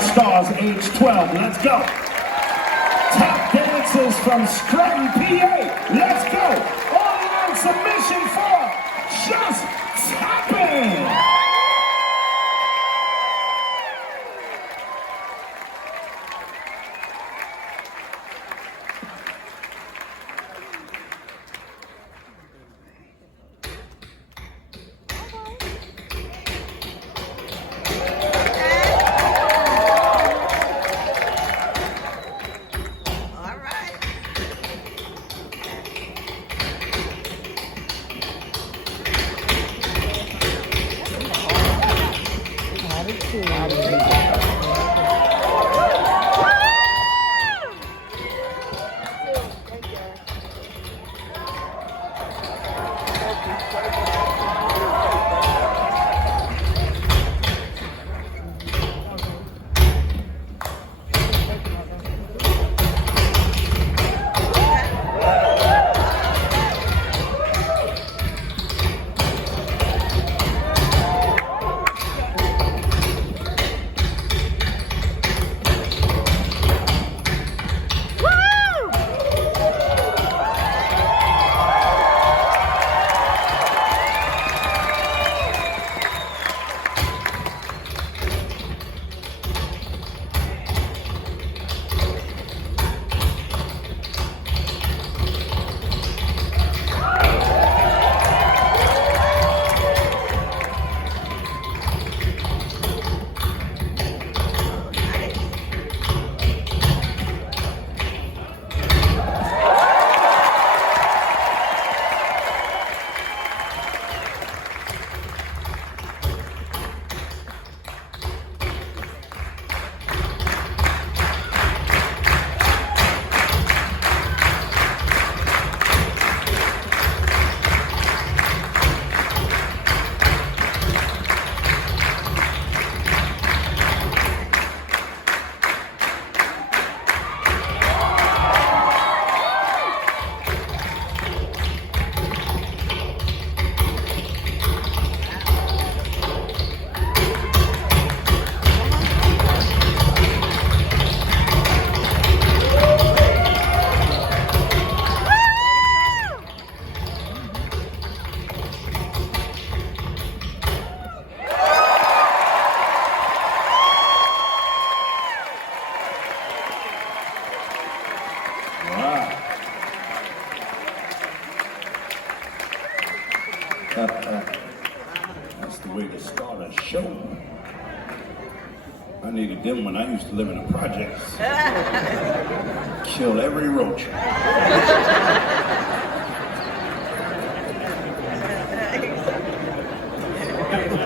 All Stars, age 12. Let's go. Tap dancers from Stratton, PA. Let's go. Only on submission for Just Tappin. That's the way to start a show. I needed them when I used to live in the projects. Kill every roach.